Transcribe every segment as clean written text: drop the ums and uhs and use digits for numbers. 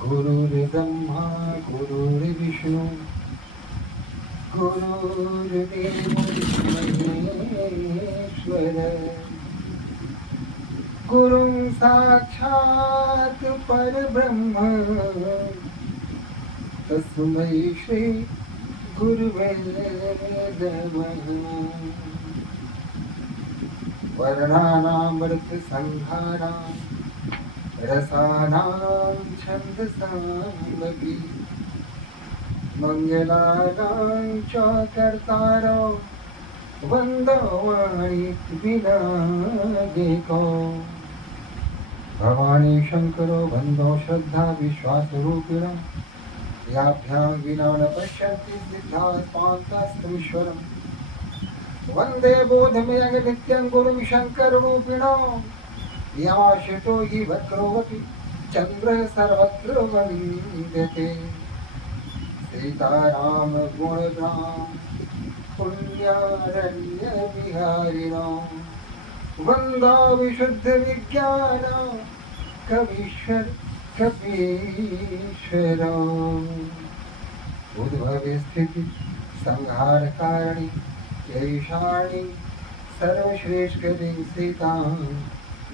गुरुर्ब्रह्मा गुरुर्विष्णु गुरुर्देवो महेश्वर गुरुं साक्षात् परब्रह्म तस्मै श्री गुरुवे नमः। वर्णानामृतसंहारां रसानां छन्दसामपि मङ्गलानां च कर्तारो वन्दवाणि विनायको भवानी शङ्करो वन्दो श्रद्धा विश्वासरूपिणं याभ्यां विना न पश्यन्ति सिद्धास्मान्तस्तमीश्वरम् वन्दे बोधमयं नित्यं गुरुशङ्कररूपिणो याशितो हि वक्रोऽपि चन्द्रः सर्वत्र वन्दते सीताराम गुणग्राम पुण्यारण्यविहारिणो वन्दो विशुद्धविज्ञानो कवीश्वर कपीश्वरो उद्भवे स्थिति संहारकारिणी यैषाणि सर्वश्रेष्ठीं सीतां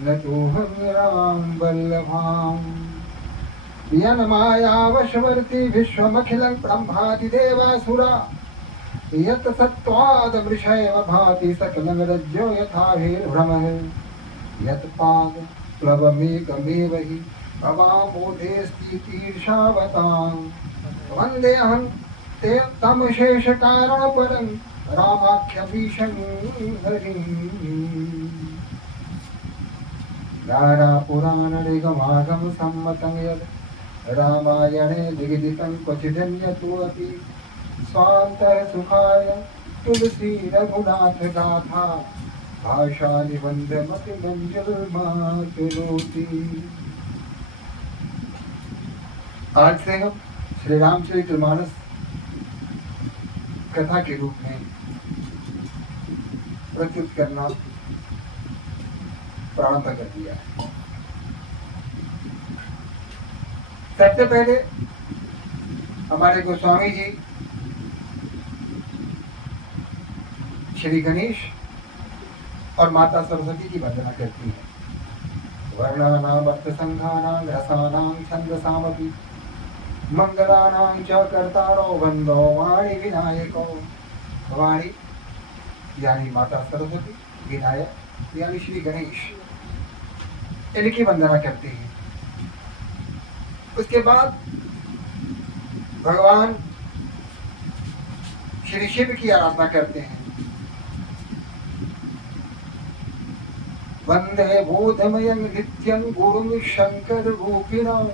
नतोऽहं राम वल्लभाम् यन्मायावशवर्ती विश्वमखिलं ब्रह्मादिदेवासुरा यत् सत्त्वादमृषैव भाति सकलं रज्जो यथा हेर्भ्रमः यत्पाद प्लवमेकमेव हि भवामोधेऽस्ति तीर्षावतां वन्देऽहं ते तं शेषकारणपरं रामाख्यभीषं हरिम्। नारापुराणनिगमागम सम्मतं यद् रामायणे विविदितं क्वचिदन्यतो अपि स्वान्तः सुखाय तुलसी रघुनाथ गाथा भाषा निबन्धमपि मंजलमातनोति। आज से हम श्री रामचरितमानस कथा के रूप में प्रस्तुत करना प्रारंभ कर दिया है। सबसे पहले हमारे गोस्वामी जी श्री गणेश और माता सरस्वती की वंदना करती हैं। वर्णानाम अर्थसंघानां रसानां छन्दसामपि मंगलानां च कर्तारो वन्दो वाणी विनायको। वाणी यानी माता सरस्वती, विनायक यानी श्री गणेश, इनकी वंदना करते हैं। उसके बाद भगवान श्री शिव की आराधना करते हैं। वंदे बोधमयं नित्यं गुरुं शंकर रूपिणं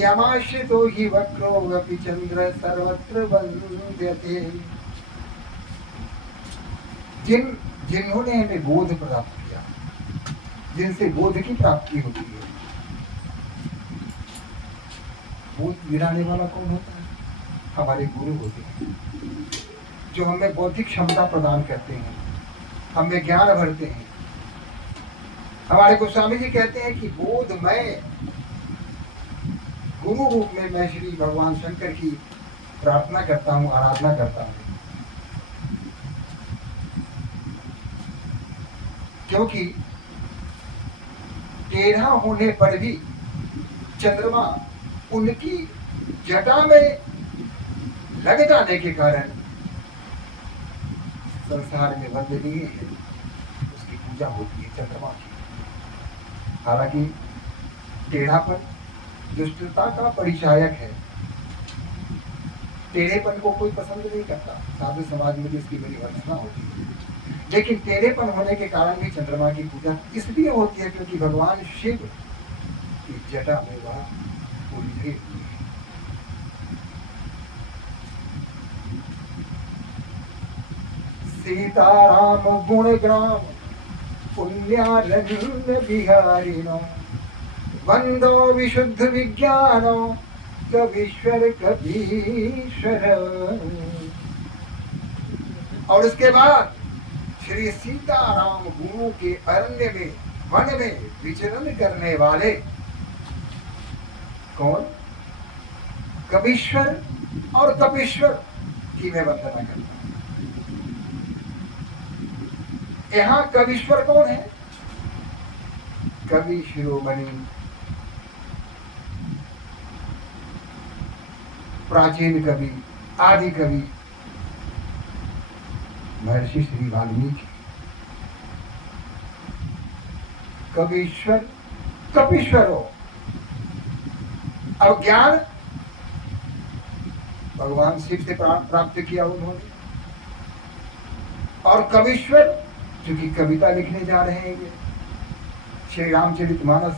यमाश्रितो हि वक्रोऽपि चंद्र सर्वत्र वन्द्यते। जिन्होंने हमें बोध प्राप्त किया, जिनसे बोध की प्राप्ति होती है। बोध गिराने वाला कौन होता है? हमारे गुरु होते हैं, जो हमें बौद्धिक क्षमता प्रदान करते हैं, हमें ज्ञान भरते हैं। हमारे गोस्वामी जी कहते हैं कि बोधमय गुरु रूप में मैं श्री भगवान शंकर की प्रार्थना करता हूँ, आराधना करता हूँ, क्योंकि टेढ़ा होने पर भी चंद्रमा उनकी जटा में लग जाने के कारण संसार में वंदनीय है, उसकी पूजा होती है चंद्रमा की। हालांकि टेढ़ापन दुष्टता का परिचायक है, टेढ़ेपन को कोई पसंद नहीं करता। साधु समाज में इसकी बड़ी वंदना होती है, लेकिन टेढ़ेपन होने के कारण भी चंद्रमा की पूजा इसलिए होती है क्योंकि भगवान शिव की जटा में वह उलझे हुए हैं। सीताराम गुणग्राम पुण्यारण्य विहारिणो वंदो विशुद्ध विज्ञानो कवीश्वर कपीश्वर। और उसके बाद श्री सीताराम गुरु के अरण्य में वन में विचरण करने वाले कौन? कवीश्वर और कपीश्वर की मैं वंदना करता हूं। यहां कवीश्वर कौन है? कवि शिरोमणि, प्राचीन कवि, आदि कवि महर्षि श्री वाल्मीकि। कवीश्वर कपीश्वर हो। अब ज्ञान भगवान शिव से प्राप्त किया उन्होंने, और कवीश्वर क्योंकि कविता लिखने जा रहे हैं, ये श्री रामचरितमानस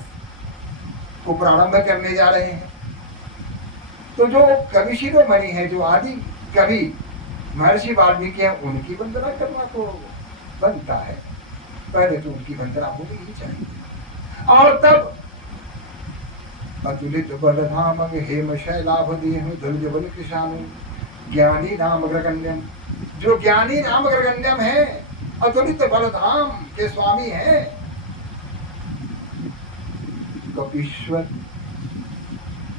को प्रारंभ करने जा रहे हैं। तो जो कवि शिरोमणि है, जो आदि कवि महर्षि वाल्मीकि हैं, उनकी वंदना करना तो बनता है। पहले तो उनकी वंदना होनी ही चाहिए। और तब अतुलित बलधाम हेम शैलाभ देहु धनुज बल कृशानु ज्ञानी नाम अग्रगण्यम। जो ज्ञानी नाम अग्रगण्यम है, अतुलित बलधाम के स्वामी हैं, कपीश्वर,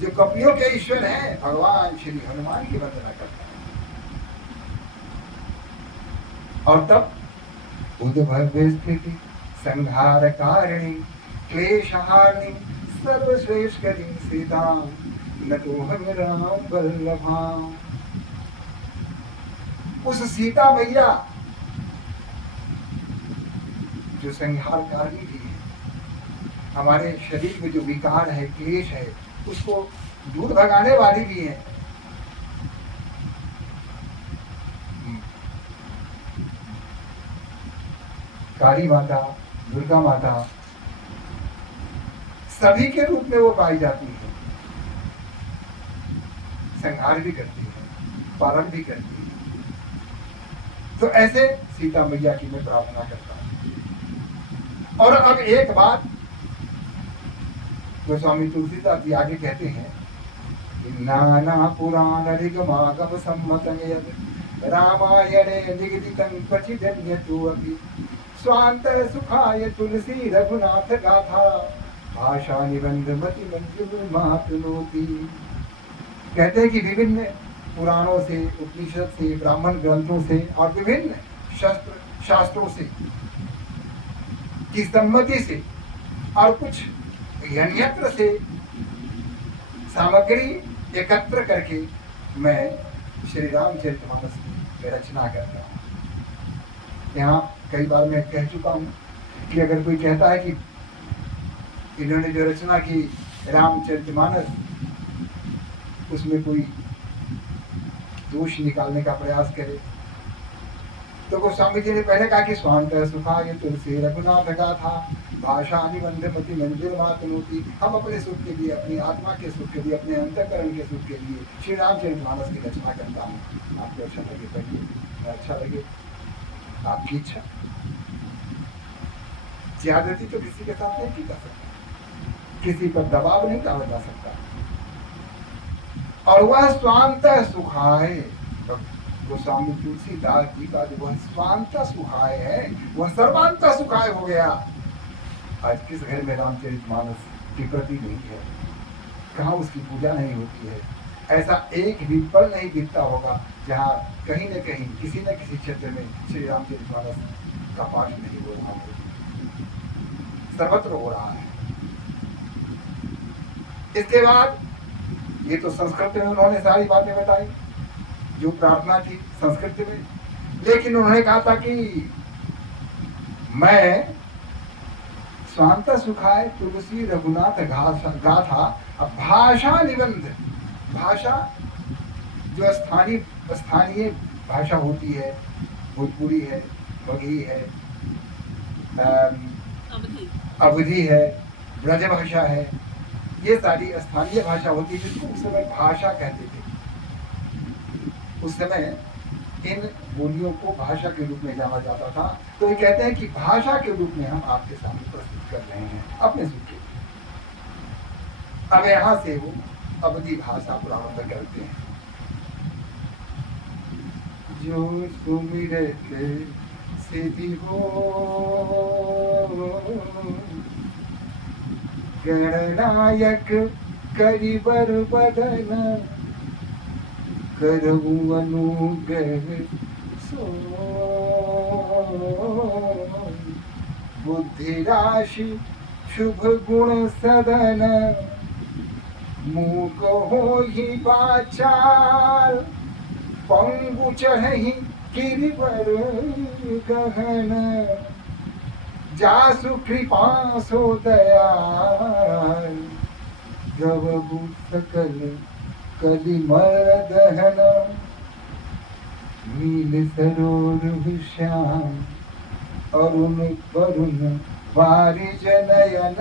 जो कपियों के ईश्वर हैं, भगवान श्री हनुमान की वंदना करते हैं। और तब उद्भव्य स्थिति संहार कारिणी क्लेशहारिणी सर्वश्रेष्ठ सीता न तो हम राम वल्लभा। उस सीता मैया जो संहारकारिणी भी है, हमारे शरीर में जो विकार है, क्लेश है, उसको दूर भगाने वाली भी है। काली माता, दुर्गा माता सभी के रूप में वो पाई जाती है। संहार भी करती है, पालन भी करती है। तो ऐसे सीता मैया की मैं प्रार्थना करता हूं। और अब एक बात गोस्वामी तुलसीदास जी आगे कहते हैं, नाना पुराण ऋगमागम सम्मतं यद् रामायणे निगदितं क्वचिदन्यतो अपि स्वान्त सुखाय तुलसी रघुनाथ गाथा भाषा निबंध मति मंजुल मातनोति। कहते हैं कि विभिन्न पुराणों से, उपनिषद से, ब्राह्मण ग्रंथों से और विभिन्न शास्त्रों से की सम्मति से और कुछ अन्यत्र से सामग्री एकत्र करके मैं श्री रामचरितमानस की रचना करता हूँ। यहाँ कई बार मैं कह चुका हूँ कि अगर कोई कहता है कि इन्होंने जो रचना की रामचरितमानस, उसमें कोई दोष निकालने का प्रयास करे, तो गोस्वामी जी ने पहले कहा कि स्वांत सुखाय तुलसी रघुनाथ गाथा भाषा निबंध मति मंजुल मातनोति। हम अपने सुख के लिए, अपनी आत्मा के सुख के लिए, अपने अंतःकरण के सुख के लिए श्री रामचरितमानस की रचना करता हूँ। आपको अच्छा लगे पढ़िए, अच्छा लगे आपकी इच्छा। ज्यादती तो किसी के साथ नहीं की जा सकती, किसी पर दबाव नहीं डाला जा सकता। और वह स्वांत सुखाय, गोस्वामी तुलसीदास जी का जो वह स्वांत सुखाय है, वह सर्वांत सुखाय हो गया। आज किस घर में रामचरितमानस की प्रति नहीं है, कहाँ उसकी पूजा नहीं होती है। ऐसा एक भी पल नहीं बीतता होगा जहाँ कहीं न कहीं किसी न किसी क्षेत्र में श्री रामचरितमानस का पाठ नहीं हो रहा है। सर्वत्र हो रहा है। इसके बाद ये तो संस्कृत में उन्होंने सारी बातें बताई, जो प्रार्थना थी संस्कृत में, लेकिन उन्होंने कहा था कि मैं स्वांत सुखाय तुलसी रघुनाथ गाथा भाषा निबंध, भाषा जो स्थानीय भाषा होती है, भोजपुरी है, मगही है, अवधी है, ब्रज भाषा है, ये सारी स्थानीय भाषा होती है, जिसको उस समय भाषा कहते थे। उस समय इन बोलियों को भाषा के रूप में जाना जाता था। तो ये कहते हैं कि भाषा के रूप में हम आपके सामने प्रस्तुत कर रहे हैं अपने सुख के। अब यहाँ से वो अवधी भाषा प्रारंभ करते हैं। जो सुमिरते सिद्धि हो गणनायक करिबर बदन करऊ अनुग्रह सो बुद्धि राशि शुभ गुण सदन मूक हो ही बाचाल पंगु चढ़ही गिरिवर गहन जासु कृपा सो दयाल द्रवभू सकल कलिमल दहन नील सरोर श्याम अरुण वरुण वारिज नयन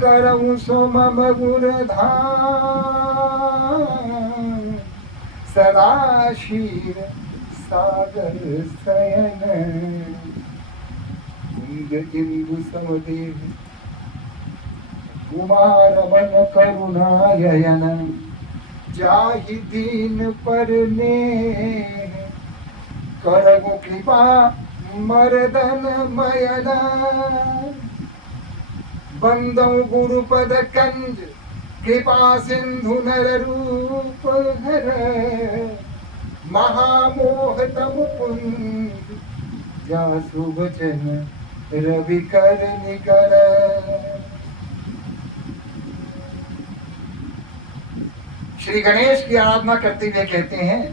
करऊ सो मम गुण धाम सदा क्षीर सागर शयन कुंद इंदु समदेव कुमार मन करुणायन जाहि दीन पर ने करगु कृपा मर्दन मयना बंदौ गुरुपद कंज कृपा सिंधु नर रूप हर महामोह तम पुंज जासु वचन रवि कर निकर। श्री गणेश की आराधना करते हुए कहते हैं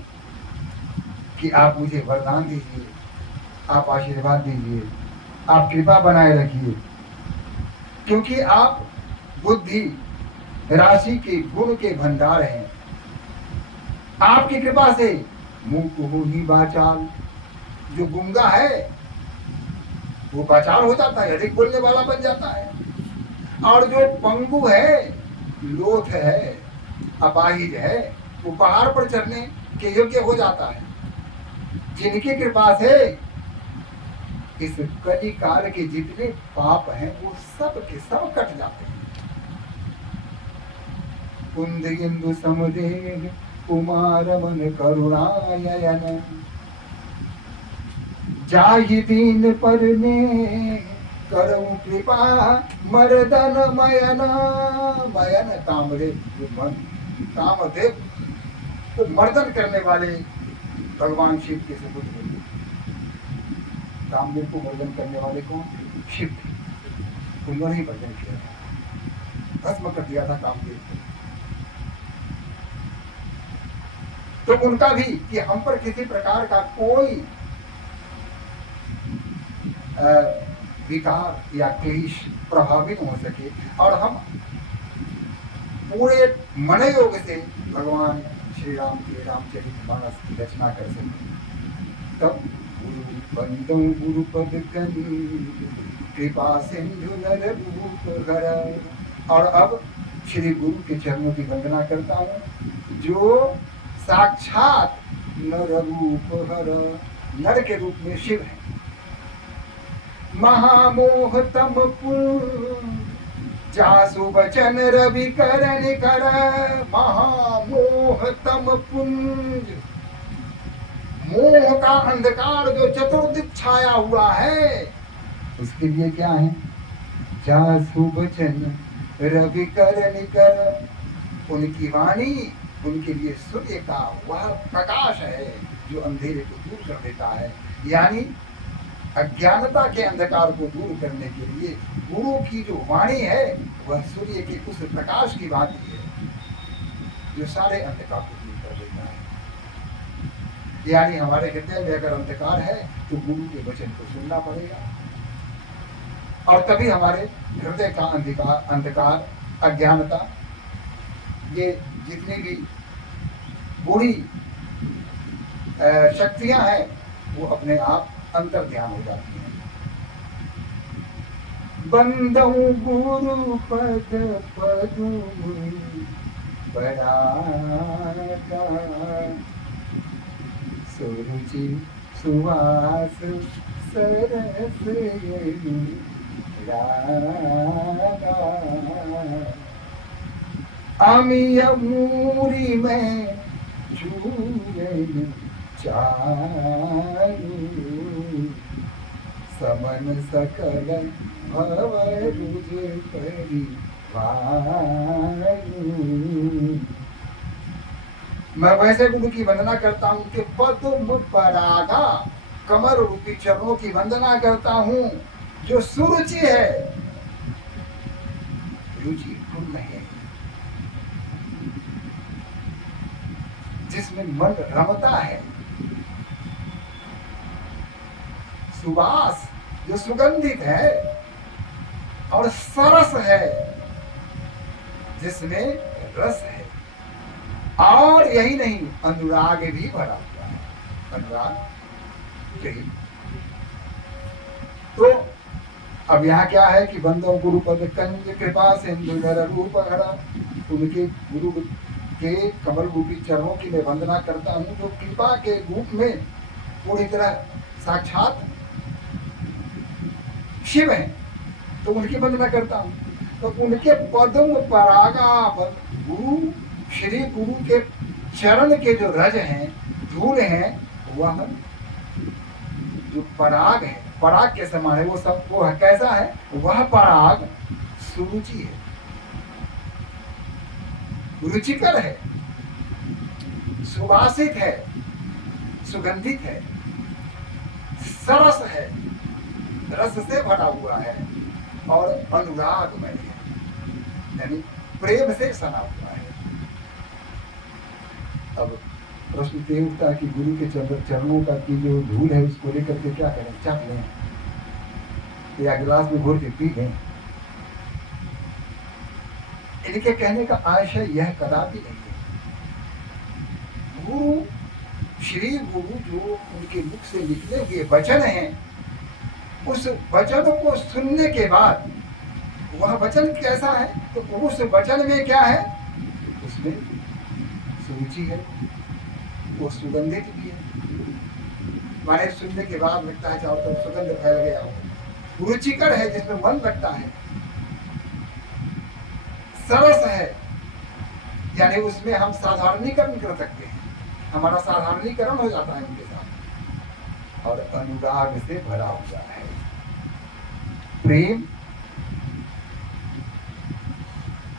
कि आप मुझे वरदान दीजिए, आप आशीर्वाद दीजिए, आप कृपा बनाए रखिए, क्योंकि आप बुद्धि राशि के गुण के भंडार हैं। आपकी कृपा से मूक हो ही बाचाल, जो गुंगा है वो बाचाल हो जाता है, अधिक बोलने वाला बन जाता है, और जो पंगु है, लोथ है, अपाहिज है, वो पहाड़ पर चढ़ने के योग्य हो जाता है। जिनकी कृपा से इस कली काल के जितने पाप हैं वो सब के सब कट जाते हैं। कुंद इंदु समुदेव कुमार मन करुणायन जाहि दीन पर ने करऊ कृपा मर्दन मयन। मयन कामदेव, कामदेव को मर्दन करने वाले भगवान शिव के सुपुत्र। कामदेव को मर्दन करने वाले कौन? शिव। उन्होंने ही मर्दन किया था, भस्म कर दिया था कामदेव को। तो उनका भी कि हम पर किसी प्रकार का कोई विकार या क्लेश प्रभावित हो सके और हम पूरे मन योग से भगवान श्री राम के रामचरितमानस की रचना कर सके। तब गुरु बंदो गुरुपद कृपा सिंधु नर रूप हर। और अब श्री गुरु के चरणों की वंदना करता हूँ, जो साक्षात नर रूप हर, नर के रूप में शिव है। महामोह तम जासु वचन रवि करन कर। महामोह तम पुंज, मोह का अंधकार जो चतुर्दिक छाया हुआ है, उसके लिए क्या है? जासु वचन रवि करन कर। उनकी वाणी उनके लिए सूर्य का वह प्रकाश है जो अंधेरे को दूर कर देता है। यानी अज्ञानता के अंधकार को दूर करने के लिए गुरु की जो वाणी है वह सूर्य के उस प्रकाश की भांति है जो सारे अंधकार को दूर कर देता है। यानी हमारे हृदय में अगर अंधकार है तो गुरु के वचन को सुनना पड़ेगा, और तभी हमारे हृदय का अंधकार अज्ञानता, ये जितनी भी बुरी शक्तियां हैं वो अपने आप अंतर ध्यान हो जाती है। बंदौ गुरु पद पदुम बड़ाका सुरुचि सुवास सरस रागा अमिय मूरी में चूयन चारू समन सकल भव रुज परिवार। मैं वैसे गुरु की वंदना करता हूँ कि पद्म परागा, कमर रूपी चरणों की वंदना करता हूँ जो सुरुचि है, रुचि पूर्ण है, जिसमें मन रमता है, सुवास जो सुगंधित है, और सरस है जिसमें रस है, और यही नहीं अनुराग भी भरा हुआ है। अनुराग यही तो अब यहाँ क्या है कि बंदो गुरु पद कंज कृपा सिंधु नर रूप हरा, उनके गुरु के कमल रूपी चरणों की मैं वंदना करता हूँ जो कृपा के रूप में पूरी तरह साक्षात शिव है, तो उनकी वंदना करता हूँ। तो उनके पद्म परागा, गुरु श्री गुरु के चरण के जो रज हैं, धूल हैं, वह जो पराग है, पराग के समान है, वो सब वो है, कैसा है वह पराग सुरुचि है, रुचिकर है, सुवासित है, सुगंधित है, सरस है, रस से भरा हुआ है, और अनुरागमय है, यानी प्रेम से सना हुआ है। अब प्रश्न ये उठता है कि गुरु के चरणों का की जो धूल है उसको लेकर के क्या करें, चख लें या गिलास में घोर के पी लें। इनके कहने का आशय यह कदापि नहीं है। गुरु श्री गुरु जो उनके मुख से निकले हुए वचन हैं, उस वचन को सुनने के बाद वह वचन कैसा है, तो उस वचन में क्या है, उसमें सुरुचि है, वो सुगंधित भी है, माने सुनने के बाद लगता है चारों तरफ सुगंध फैल गया हो, रुचिकर है जिसमें मन लगता है, सरस है यानी उसमें हम साधारणीकरण कर सकते हैं, हमारा साधारणीकरण हो जाता है उनके साथ, और अनुराग से भरा हुआ है। प्रेम,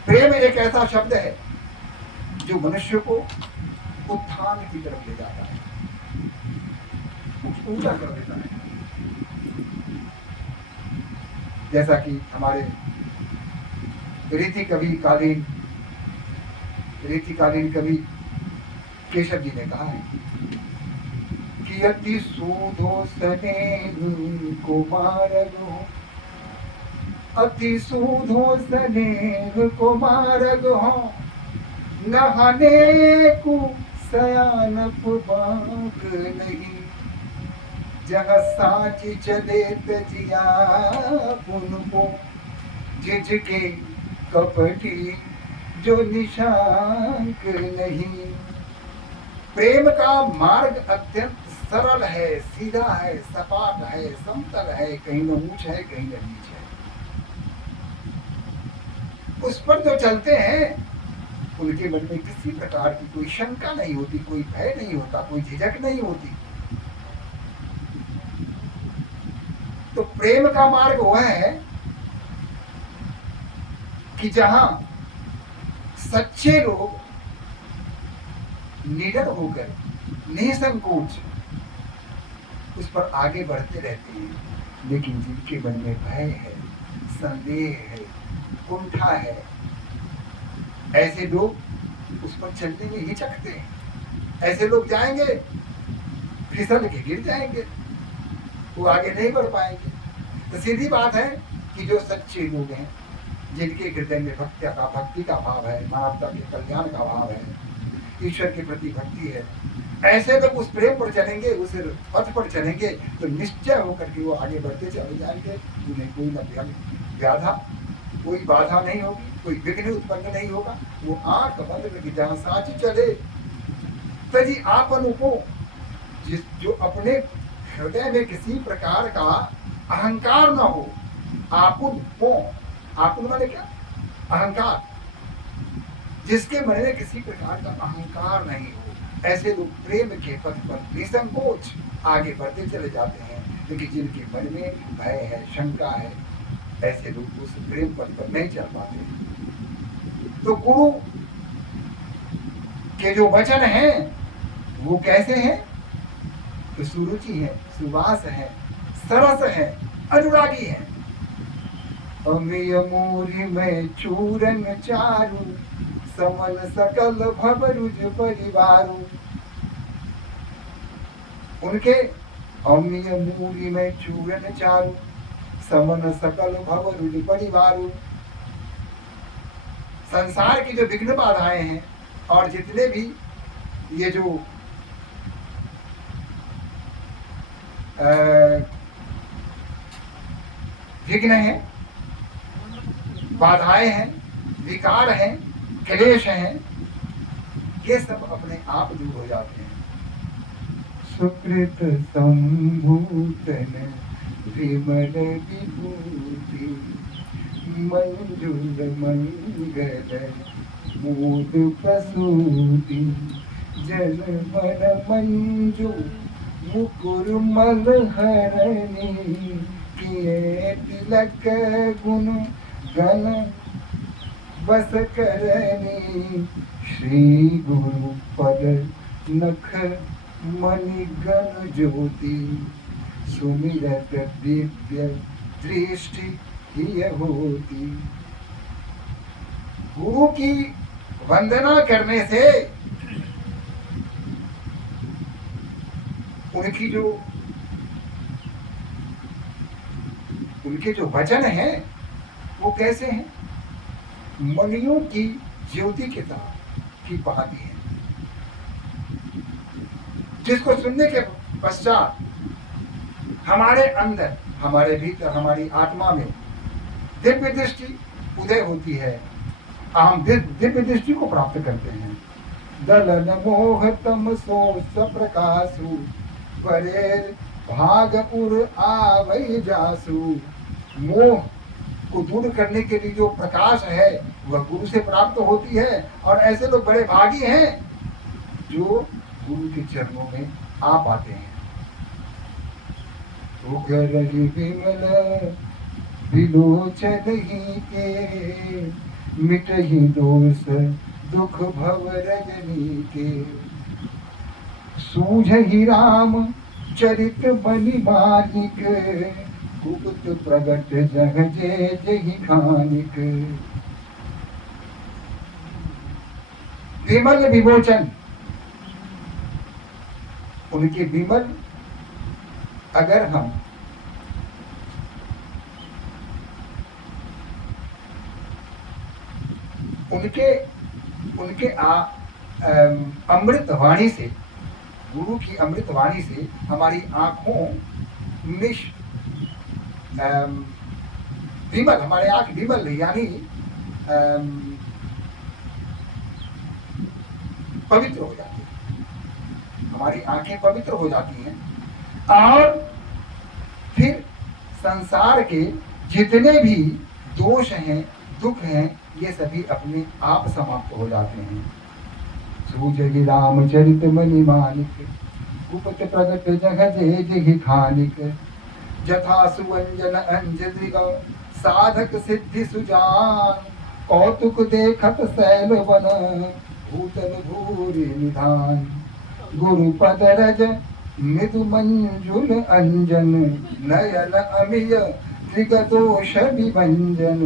प्रेम एक ऐसा शब्द है जो मनुष्य को उत्थान की तरफ ले जाता है, ऊंचा कर देता है। जैसा कि हमारे रीतिकालीन कवि केशव जी ने कहा है कि अति सूधो स्नेह को मारगो, अति सूधो स्नेह को मारगो, नहाने को सयानप बाग नहीं, जहाँ साँच चले तजिया पुनको, जिजके कपटी जो निशांक नहीं। प्रेम का मार्ग अत्यंत सरल है, सीधा है, सपाट है, समतल है, कहीं न ऊंच है, कहीं न नीच है। उस पर जो चलते हैं उनके मन में किसी प्रकार की कोई शंका नहीं होती, कोई भय नहीं होता, कोई झिझक नहीं होती। तो प्रेम का मार्ग वह है कि जहां सच्चे लोग निडर होकर निसंकोच उस पर आगे बढ़ते रहते हैं, लेकिन जिनके मन में भय है, संदेह है, कुंठा है, ऐसे लोग उस पर चलने में हिचकते हैं। ऐसे लोग जाएंगे फिसल के गिर जाएंगे, वो आगे नहीं बढ़ पाएंगे। तो सीधी बात है कि जो सच्चे लोग हैं, जिनके हृदय में भक्ति का भाव है, मानवता के कल्याण का भाव है, ईश्वर के प्रति भक्ति है, ऐसे लोग उस प्रेम पर चलेंगे, उस पथ पर चलेंगे, तो निश्चय होकर के वो आगे बढ़ते चले जाएंगे। उन्हें कोई न कोई बाधा नहीं होगी, कोई विघ्न उत्पन्न नहीं होगा। वो आंख बंद करके जहाँ साँच चले तजी आपन को, जो अपने हृदय में किसी प्रकार का अहंकार न हो, आपुन हो, आपुन माने क्या, अहंकार, जिसके मन में किसी प्रकार का अहंकार नहीं हो, ऐसे लोग प्रेम के पथ पर निसंकोच आगे बढ़ते चले जाते हैं। लेकिन जिनके मन में भय है, शंका है, ऐसे लोग उस प्रेम पथ पर नहीं चल पाते। तो गुरु के जो वचन हैं वो कैसे हैं? तो सुरुचि है, सुवास है, सरस है, अनुरागी है। अमिय मूरि में चूरन चारु, समन सकल भवरुज परिवारु। उनके अमिय मूरि में चूरन चारु, समन सकल भवरुज परिवारु। संसार की जो विघ्न बाधाएं हैं और जितने भी ये जो विघ्न हैं, बाधाएं हैं, विकार हैं, क्लेश हैं, ये सब अपने आप दूर हो जाते हैं। सुकृत संभूतन विमल विभूति, मंजुल मंगल मूद प्रसूति। जन मन मंजू मुकुर मलहरणी, किए तिलक गुण गण बस करनी। श्री गुरु पद नख मणि गण ज्योति, सुमिरत दिव्य दृष्टि ही होती। गुरु की वंदना करने से उनके जो वचन हैं वो कैसे हैं? मणियों की ज्योति के साथ की भांति है, जिसको सुनने के पश्चात हमारे अंदर, हमारे भीतर, हमारी आत्मा में दिव्य दृष्टि उदय होती है। हम दिव्य दृष्टि को प्राप्त करते हैं। दलन मोह तम सो सप्रकाशु, परे भाग उर आवै जासु। मोह को दूर करने के लिए जो प्रकाश है वह गुरु से प्राप्त होती है, और ऐसे लोग बड़े भागी हैं जो गुरु के चरणों में आ पाते हैं। विमल विलोचन ही के, मिटहि दोष दुख भव रजनी के। सूझहि राम चरित बलि मानिक, कुकुत प्रगट जग जे जहि खानिक। विमल विमोचन, उनके विमल अगर हम उनके अमृत वाणी से, गुरु की अमृत वाणी से हमारी आंखों में विमल, हमारे आंख विमल यानी पवित्र हो जाती है, हमारी आंखें पवित्र हो जाती हैं, और फिर संसार के जितने भी दोष हैं, दुख हैं, ये सभी अपने आप समाप्त हो जाते हैं। सूझहि रामचरित मणि मानिक, कुपत प्रगट जग जे जहि खानिक। जथा सुवंजन अंजदृग, साधक सिद्धि सुजान। कौतुक देखत शैल वन, भूतल भूरि निधान। गुरु पद रज मृदु मंजुल अंजन, नयन अमिय त्रिगदोष विभंजन।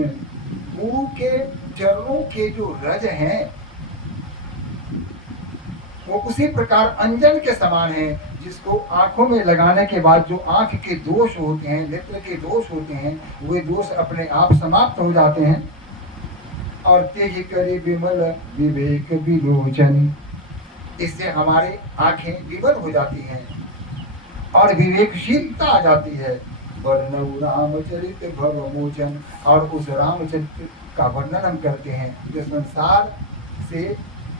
गुरु के चरणों के जो रज हैं वो उसी प्रकार अंजन के समान है, जिसको आंखों में लगाने के बाद जो आंख के दोष होते हैं, नेत्र के दोष होते हैं, वे दोष अपने आप समाप्त हो जाते हैं। और तेज करे विमल विवेक विलोचन, इससे हमारे आंखें विमल हो जाती हैं और विवेकशीलता आ जाती है। वर्णव रामचरित भवमोचन, और उस रामचरित का वर्णन हम करते हैं जो संसार से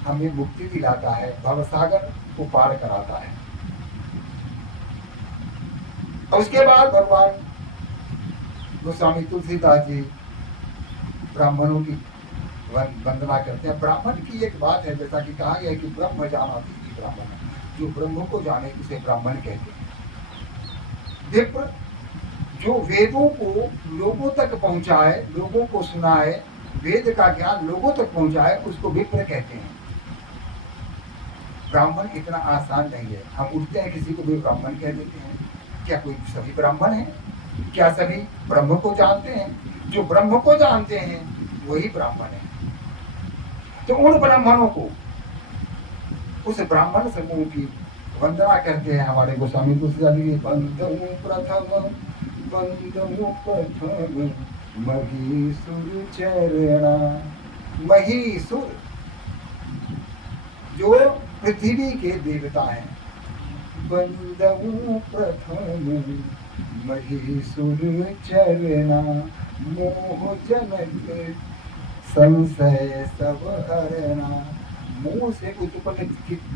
हमें मुक्ति दिलाता है, भवसागर को पार कराता है। और उसके बाद भगवान गोस्वामी तुलसीदास जी ब्राह्मणों की वंदना करते हैं। ब्राह्मण की एक बात है, जैसा कि कहा गया है कि ब्रह्म जानाति ब्राह्मण, जो ब्रह्म को जाने उसे ब्राह्मण कहते हैं। विप्र जो वेदों को लोगों तक पहुंचाए, लोगों को सुनाए, वेद का ज्ञान लोगों तक पहुंचाए, उसको विप्र कहते हैं। ब्राह्मण इतना आसान नहीं है। हम उठते हैं किसी को भी ब्राह्मण कह देते हैं। क्या कोई सभी ब्राह्मण है? क्या सभी ब्रह्म को जानते हैं? जो ब्रह्म को जानते हैं वही ब्राह्मण है। तो उन ब्राह्मणों को, उस ब्राह्मण समूह की वंदना करते हैं हमारे गोस्वामी तुलसीदास। बंधु प्रथम महीसुर चरणा। महीसुर जो पृथ्वी के देवता हैं। बंधु प्रथम महीसुर चरणा। मोह जनक संशय सब हरणा। मोह से उत्पन्न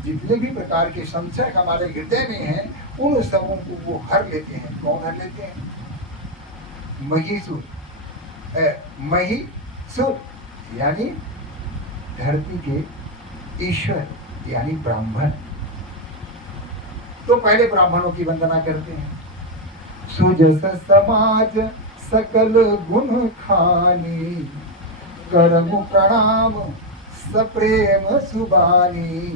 जितने भी प्रकार के संशय हमारे हृदय में हैं, उन सबों को वो हर लेते हैं। कौन हर लेते हैं? महीसुर। महीसुर यानी धरती के ईश्वर यानी ब्राह्मण। तो पहले ब्राह्मणों की वंदना करते हैं। सुजस समाज सकल गुण खानी। करम प्रणाम सप्रेम सुबानी।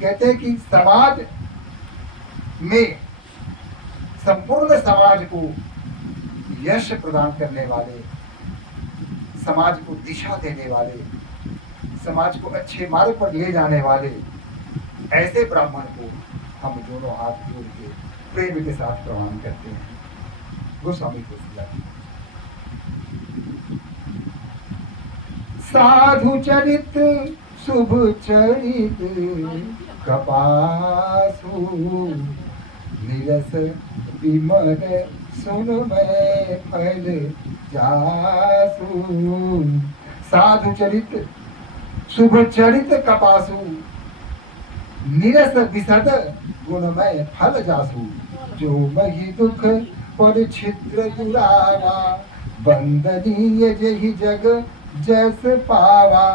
कहते हैं कि समाज में, संपूर्ण समाज को यश प्रदान करने वाले, समाज को दिशा देने वाले, समाज को अच्छे मार्ग पर ले जाने वाले ऐसे ब्राह्मण को हम दोनों हाथ जोड़ के प्रेम के साथ प्रणाम करते हैं। गोस्वामी तुलसीदास। साधु चरित शुभ चरित कपासु। निरस विमल सुन मैं फल जासु। साधु चरित शुभ चरित कपासु। निरस विशद गुणमय फल जासु। जो मही दुख पर छिद्र दुरावा। बंदनीय जहि जग जस पावा।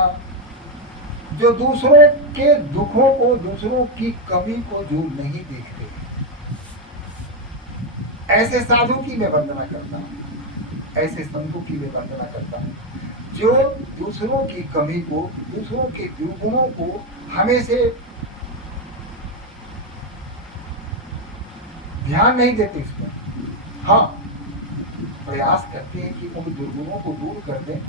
जो दूसरों के दुखों को, दूसरों की कमी को जो नहीं देखते, ऐसे साधु की मैं वंदना करता हूँ। ऐसे संतों की मैं वंदना करता हूँ जो दूसरों की कमी को, दूसरों के दुर्गुणों को हमें से ध्यान नहीं देते। इस पर हाँ, प्रयास करते हैं कि उन दुर्गुणों को दूर कर दें,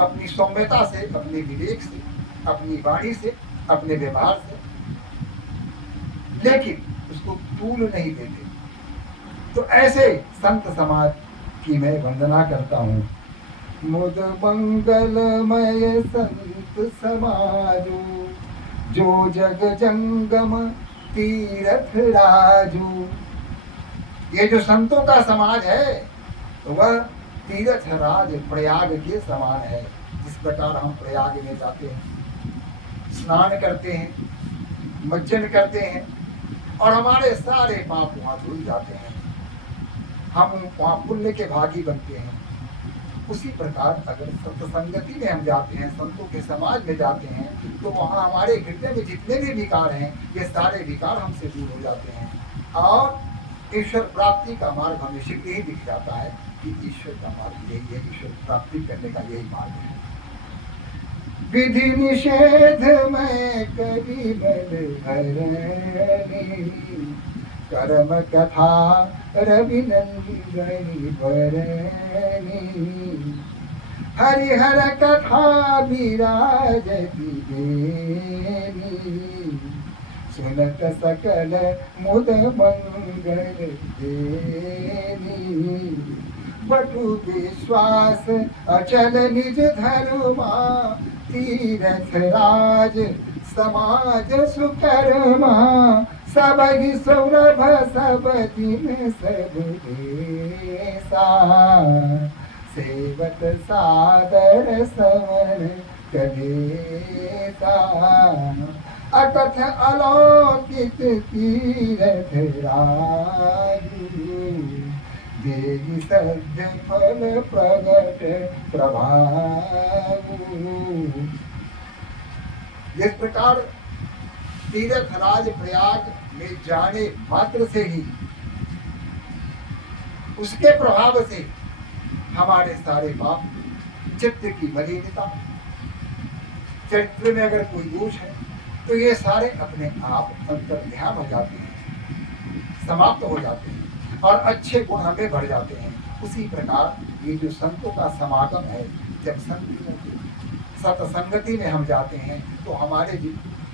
अपनी सौम्यता से, अपने विवेक से, अपनी वाणी से, अपने व्यवहार से, लेकिन उसको तूल नहीं देते। तो ऐसे संत समाज की मैं वंदना करता हूँ। मुद मंगलमय संत समाजो। जो जग जंगम तीरथ राजू। ये जो संतों का समाज है वह तीर्थ राज प्रयाग के समान है। जिस प्रकार हम प्रयाग में जाते हैं, स्नान करते हैं, मज्जन करते हैं और हमारे सारे पाप वहाँ धुल जाते हैं, हम वहाँ पुण्य के भागी बनते हैं। उसी प्रकार अगर सत्संगति में हम जाते हैं, संतों के समाज में जाते हैं, तो वहाँ हमारे हृदय में जितने भी विकार हैं, ये सारे विकार हमसे दूर हो जाते हैं और ईश्वर प्राप्ति का मार्ग हमें शीघ्र ही दिख जाता है कि ईश्वर का मार्ग यही है, ईश्वर प्राप्ति करने का यही मार्ग है। विधि निषेध में कभी बल हरणी। कर्म कथा रविनंदनी भरणी। हरिहर कथा विराजती देवी। सुनत सकल मुद मंगल देवी। बटु विश्वास अचल निज धर्मा। तीरथ राज समाज सुकर्मा। सब ही सौरभ सब दिन सब देसा। सेवत सादर सवन कलेसा। अकथ अलौकित तीरथ राजू। देहि सद्य फल प्रगट प्रभाऊ। जिस प्रकार तीर्थ राज प्रयाग में जाने मात्र से ही उसके प्रभाव से हमारे सारे पाप, चित्त की मलिनता, चरित्र में अगर कोई दोष है तो ये सारे अपने आप अंतर्ध्यान हो जाते हैं, समाप्त हो जाते हैं और अच्छे गुण हमें बढ़ जाते हैं। उसी प्रकार ये जो संतों का समागम है, जब सत्संगति में हम जाते हैं तो हमारे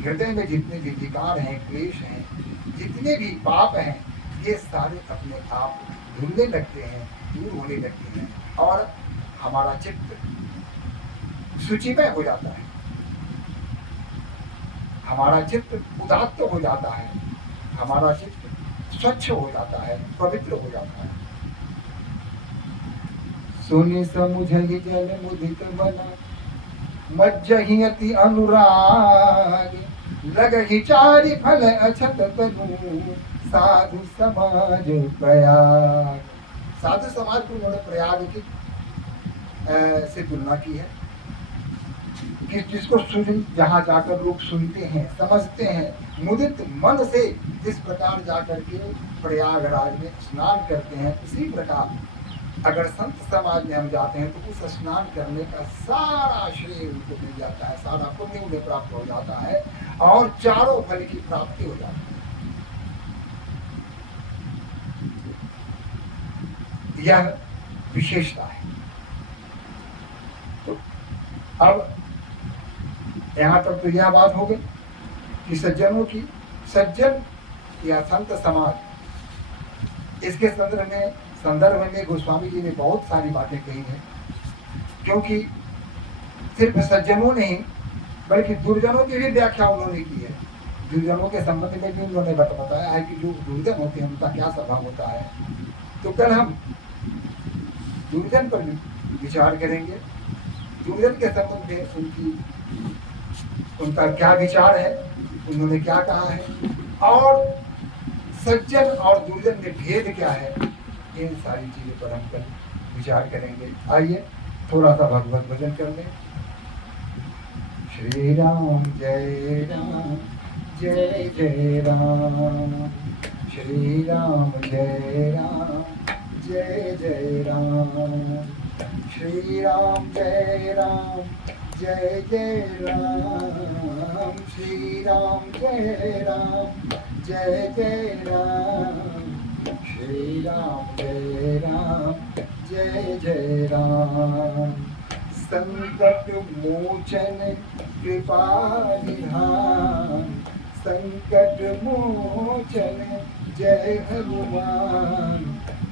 हृदय में जितने भी विकार हैं, क्लेश हैं, जितने भी पाप हैं, ये सारे अपने आप धुलने लगते हैं, दूर होने लगते हैं और हमारा चित्त शुचिमय हो जाता है, हमारा चित्त उदात्त हो जाता है, हमारा चित्त स्वच्छ हो जाता है, पवित्र हो जाता है। सुनि समुझहि जल मुदित बना, मज्जहि अति अनुराग, लगहि चारि फल अछत तनु, साधु समाज प्रयाग। साधु समाज को उन्होंने प्रयाग की से तुलना की है कि जिसको सुन, जहाँ जाकर लोग सुनते हैं, समझते हैं, मुदित मन से जिस प्रकार जाकर के प्रयागराज में स्नान करते हैं, उसी प्रकार अगर संत समाज में हम जाते हैं तो उस स्नान करने का सारा श्रेय उनको मिल जाता है, सारा पुण्य उन्हें प्राप्त हो जाता है और चारों फल की प्राप्ति हो जाती है। यह विशेषता है। तो अब यहाँ तक तो यह बात हो गई कि सज्जनों की, सज्जन या संत समाज, इसके संदर्भ में गोस्वामी जी ने बहुत सारी बातें कही हैं, क्योंकि सिर्फ सज्जनों ने ही बल्कि दुर्जनों की भी व्याख्या उन्होंने की है। दुर्जनों के संबंध में भी उन्होंने बताया है कि जो दुर्जन होते हैं उनका क्या स्वभाव होता है। तो कल हम दुर्जन पर विचार करेंगे, दुर्जन के संबंध में उनका क्या विचार है, उन्होंने क्या कहा है और सज्जन और दुर्जन में भेद क्या है, इन सारी चीजों पर हम कल विचार करेंगे। आइए थोड़ा सा भगवत भजन कर लें। श्री राम जय राम जय जय राम, श्री राम जय राम जय जय राम, श्री राम जय राम जय जय राम, श्री राम जय राम जय जय राम, श्री राम जय राम जय जय राम। संकट मोचन कृपा निधान, संकट मोचन जय हनुमान,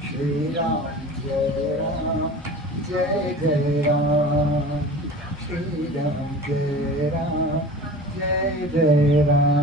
श्री राम जय राम जय जय राम, श्री राम जय राम जय जय राम।